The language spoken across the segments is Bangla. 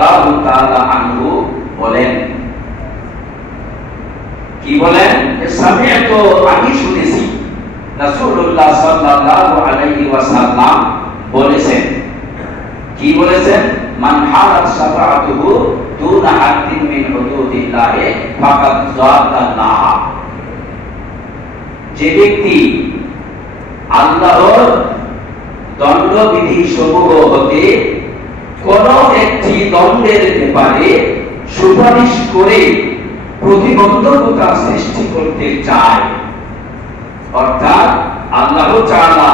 রাদিয়াল্লাহু তাআলা আনহু বলেন, কি বলেন? সামি'তু, আমি শুনেছি রাসূলুল্লাহ সাল্লাল্লাহু আলাইহি ওয়াসাল্লাম বলেছেন, কি বলেছেন? মান হারাত শাফাআতুহু দুনা হাদ্দিন মিন হুদুদিল্লাহ ফাকাদ যাতাল্লাহ। যে ব্যক্তি আল্লাহর দণ্ডবিধি সমূহ হতে কোন একটি দণ্ডের ব্যাপারে সুপারিশ করে প্রতিবন্ধকতা সৃষ্টি করতে চায়, অর্থাৎ আল্লাহ তাআলা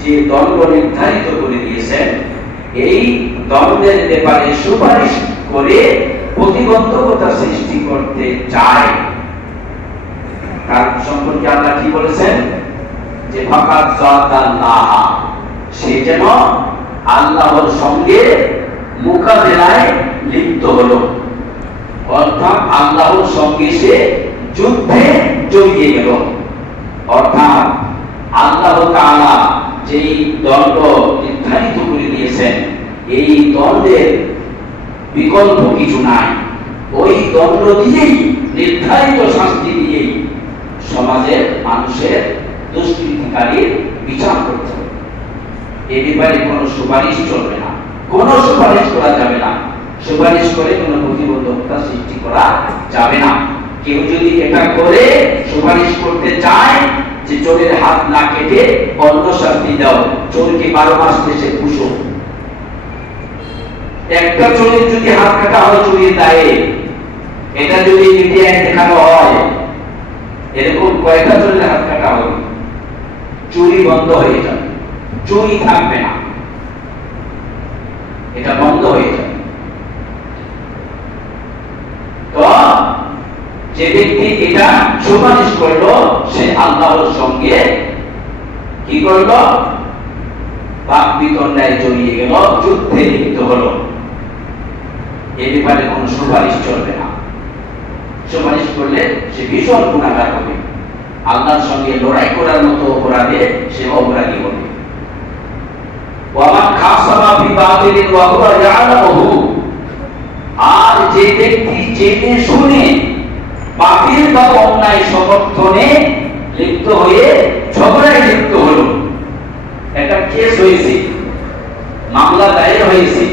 যে দণ্ড নির্ধারিত করে দিয়েছেন, এই দণ্ডের ব্যাপারে সুপারিশ করে প্রতিবন্ধকতা সৃষ্টি করতে চায়, তার সম্পর্কে আল্লাহ কি বলেছেন? যে ফাকাদ যাতাল্লাহ, সে যেন আল্লাহর সঙ্গে মোকাবেলায় লিপ্ত হলো, অর্থাৎ আল্লাহর সঙ্গে সে যুদ্ধে জড়িয়ে গেল। অর্থাৎ আল্লাহ তাআলা যেই দণ্ড নির্ধারিত করে দিয়েছেন, এই দণ্ডের বিকল্প কিছু নাই। ওই দণ্ড দিয়েই, নির্ধারিত শাস্তি দিয়েই সমাজের মানুষের দুষ্কৃতিকারীর বিচার করতে হবে। এ ব্যাপারে কোনো সুপারিশ চলবে না, কোনো সুপারিশ করা যাবে না। সুপারিশ করে কোনো প্রতিবন্ধকতা সৃষ্টি করা যাবে না। কেউ যদি এটা করে সুপারিশ করতে চায় যে চোরের হাত না কেটে অন্য শাস্তি দাও, চোরকে 12 মাস দেশে পুষো, একটা চোরের যদি হাত কাটা হয় চুরির দায়ে, এটা যদি মিডিয়ায় দেখানো হয়, এরকম কয়টা চোরের হাত কাটা হবে, চুরি বন্ধ হয়ে যাবে, চুরি থাকবে না, এটা বন্ধ হয়ে যাবে। তো যে ব্যক্তি এটা সুপারিশ করলো, সে আল্লাহর সঙ্গে কি করলো? বাক বিতণ্ডায় জড়িয়ে গেল, যুদ্ধে লিপ্ত হলো। এ ব্যাপারে কোনো সুপারিশ চলবে না। সুপারিশ করলে সে ভীষণ গুনাহগার হবে, আল্লাহর সঙ্গে লড়াই করার মতো অপরাধে সে অপরাধী হবে। ওয়ামান খাসামা ফি বাতিলিন ওয়া হুয়া ইয়ালামুহু, আর যে ব্যক্তি জেনে শুনে বাতিল বা অন্যায় সমর্থনে লিপ্ত হয়ে ঝগড়ায় লিপ্ত হলো, একটা কেস হয়েছে, মামলা দায়ের হয়েছে,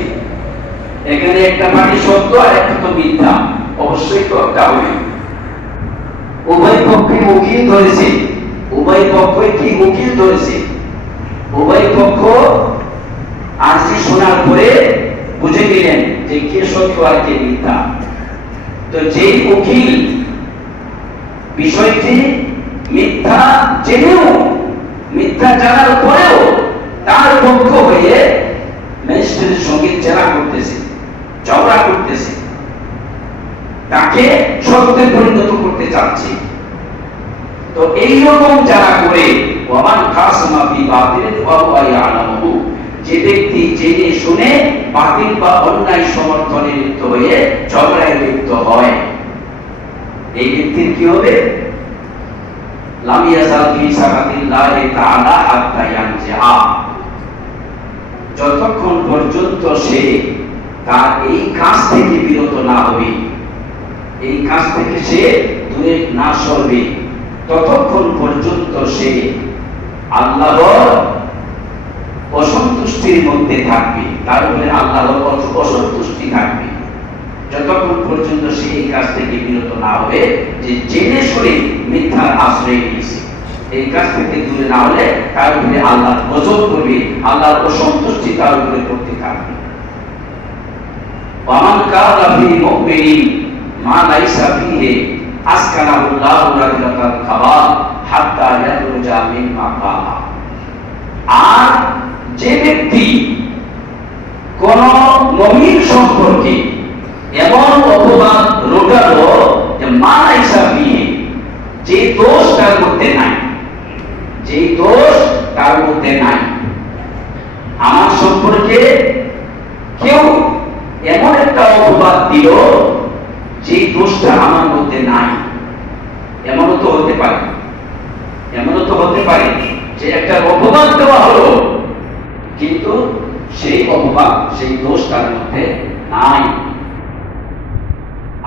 এখানে একটা পার্টি সত্য আর একটা তো মিথ্যা, অবশ্যই তো একটা হবে। উভয় পক্ষে উকিল ধরেছে, উভয় পক্ষই কি উকিল ধরেছে, উভয় পক্ষ আর্জি শোনার পরে বুঝে গেলেন যে কে সত্য আর কে মিথ্যা। তো যে উকিল বিষয়টি মিথ্যা জেনেও, মিথ্যা জানার পরেও তার পক্ষ হয়ে ম্যাজিস্ট্রেটের সঙ্গে জেরা করতেছে, ঝগড়া করতেছে, তাকে সত্যে পরিণত করতে চাচ্ছে, তো এইরকম যারা করে ওয়ামান খাসামা ফি বাতিলিন ওয়া হুয়া ইয়ালামুহু, যে ব্যক্তি জেনে শুনে বাতিল বা অন্যায় সমর্থনে লিপ্ত হয়ে ঝগড়ায় লিপ্ত হয়, এই ব্যক্তির কি হবে? লাম ইয়াজাল ফি সাকাতিল্লাহি তাআলা হাত্তা ইয়ানজিআ, যতক্ষণ পর্যন্ত সে তার এই কাজ থেকে বিরত না হবে, এই কাজ থেকে সে দূরে না সরবে, ততক্ষণ পর্যন্ত সে আল্লাহর অসন্তুষ্টির মধ্যে থাকবে, তার উপরে আল্লাহর অসন্তুষ্টি থাকবে, যতক্ষণ পর্যন্ত সে এই কাজ থেকে বিরত না হবে, যে জেনে শুনে মিথ্যার আশ্রয় নিয়েছে, এই কাজ থেকে দূরে না হলে তার উপরে আল্লাহর গজব করবে, আল্লাহর অসন্তুষ্টি তার উপরে করতে থাকবে। ওয়ামান কালা ফি মুমিনিন মা লাইসা ফিহি আসকানাহুল্লাহু রাদিয়াতাল খাবাল হাত্তা ইয়াখরুজা মিন মাকামা, আর যে ব্যক্তি কোন মুমিন সম্পর্কে এমন অপবাদ রটালো যে মা লাইসা ফিহি, যে দোষ তার মধ্যে নাই, যে দোষ তার মধ্যে নাই, আমার সম্পর্কে কেউ এমন একটা অপবাদ দিল যে দোষটা আমার মধ্যে নাই, এমনও তো হতে পারে, এমনও তো হতে পারে যে একটা অপবাদ দেওয়া হলো কিন্তু সেই অপবাদ, সেই দোষ তার মধ্যে নাই।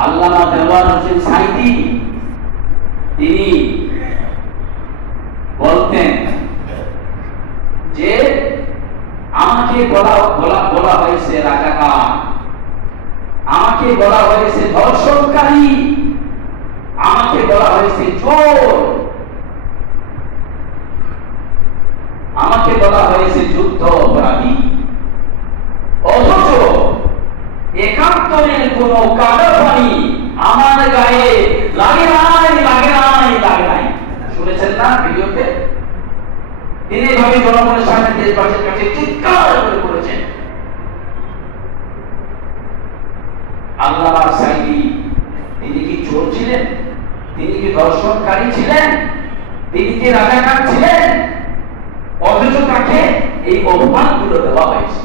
আল্লামা দেওয়ান হোসেন সাইদি তিনি বলতেন যে আমাকে বলা হয়েছে রাজাকার, আমাকে বলা হয়েছে ধর্ষণকারী, আমাকে বলা হয়েছে চোর, আমাকে বলা হয়েছে যুদ্ধ অপরাধী, অথচ ৭১-এর কোন কাদা পানি আমার গায়ে লাগে নাই, লাগে নাই, লাগে নাই। শুনেছেন না ভিডিওতে? তিনি এভাবে জনগণের সামনে দেশবাসীর কাছে চিৎকার করে বলেছেন। আল্লামা সাইদি তিনি কি চোর ছিলেন? তিনি কি ধর্ষণকারী ছিলেন? তিনি কি রাজাকার ছিলেন? অথচ তাকে এই অপমানগুলো দেওয়া হয়েছে।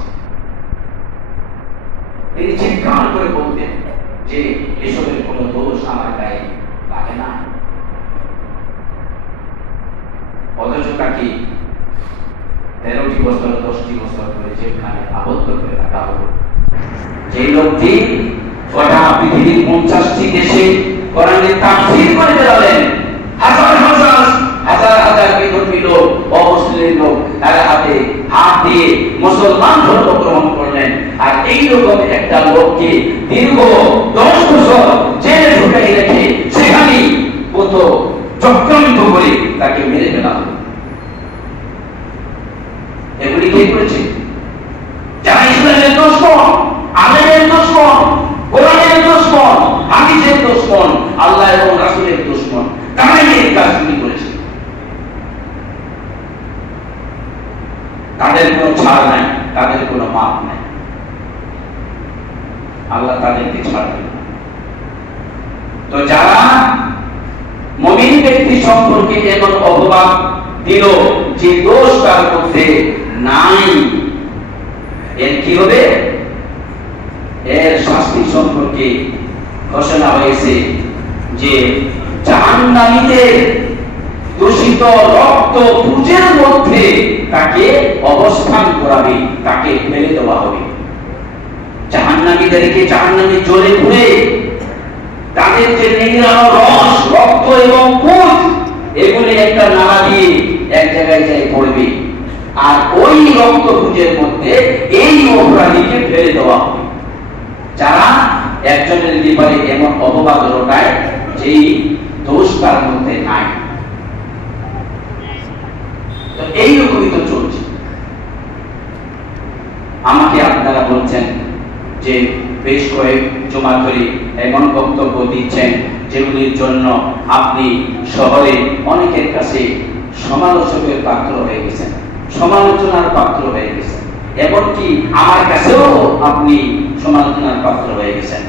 তিনি চিৎকার করে বলতেন যে এসবের কোন দোষ আমার গায়ে লাগে না। অথচ তাকে ১৩টি বছর ১০টি বছর করে জেলখানে আবদ্ধ করে রাখা হলো। যে লোকটি গোটা পৃথিবীর ৫০টি দেশে কোরআনের তাফসীর করে বেড়ালেন, হাজার হাজার বিধর্মী লোক, অমুসলিম লোক তার হাতে হাত দিয়ে মুসলমান ধর্ম গ্রহণ করলেন। আর এইরকম একটা লোককে দীর্ঘ ১০ বছর জেলে ঢুকাই রেখে সেখানে কত চক্রান্ত করে তাকে মেরে ফেলা হলো। এগুলি কে করেছে? যারা ইসলামের দুশমন, আলেমের দুশমন, কোরআনের দুশমন, হাদিসের দুশমন, আল্লাহ এবং রাসূলের দুশমন, তারাই এই কাজগুলি করেছে। তাদের কোনো ছাড় নাই, তাদের কোনো মাপ নাই। আল্লাহ তাদেরকে ছাড়বে না। তো যারা মুমিন ব্যক্তি সম্পর্কে এমন অপবাদ দিল যে দোষ তার মধ্যে নাই, এর কি হবে? এর শাস্তি সম্পর্কে ঘোষণা হয়েছে যে জাহান্নামীদের দূষিত রক্ত পুঁজের মধ্যে তাকে অবস্থান করাবে, তাকে ফেলে দেওয়া হবে। জাহান্নামীদেরকে জাহান্নামে জ্বলে পুড়ে তাদের যে নিংড়ানো রস, রক্ত এবং পুঁজ, এগুলি একটা নালা দিয়ে এক জায়গায় যাই পড়বে। আর ওই রক্ত পুঁজের মধ্যে এই অপরাধীকে ফেলে দেওয়া হবে, যারা একজনের ব্যাপারে এমন অপবাদ রটায় যেই দোষ তার মধ্যে নাই। তো এইরকমই তো চলছে। আমাকে আপনারা বলছেন যে বেশ কয়েক জমা ধরে এমন বক্তব্য দিচ্ছেন যেগুলির জন্য আপনি শহরে অনেকের কাছে সমালোচকের পাত্র হয়ে গেছেন, সমালোচনার পাত্র হয়ে গেছেন, এমনকি আমার কাছেও আপনি সমালোচনার পাত্র হয়ে গেছেন।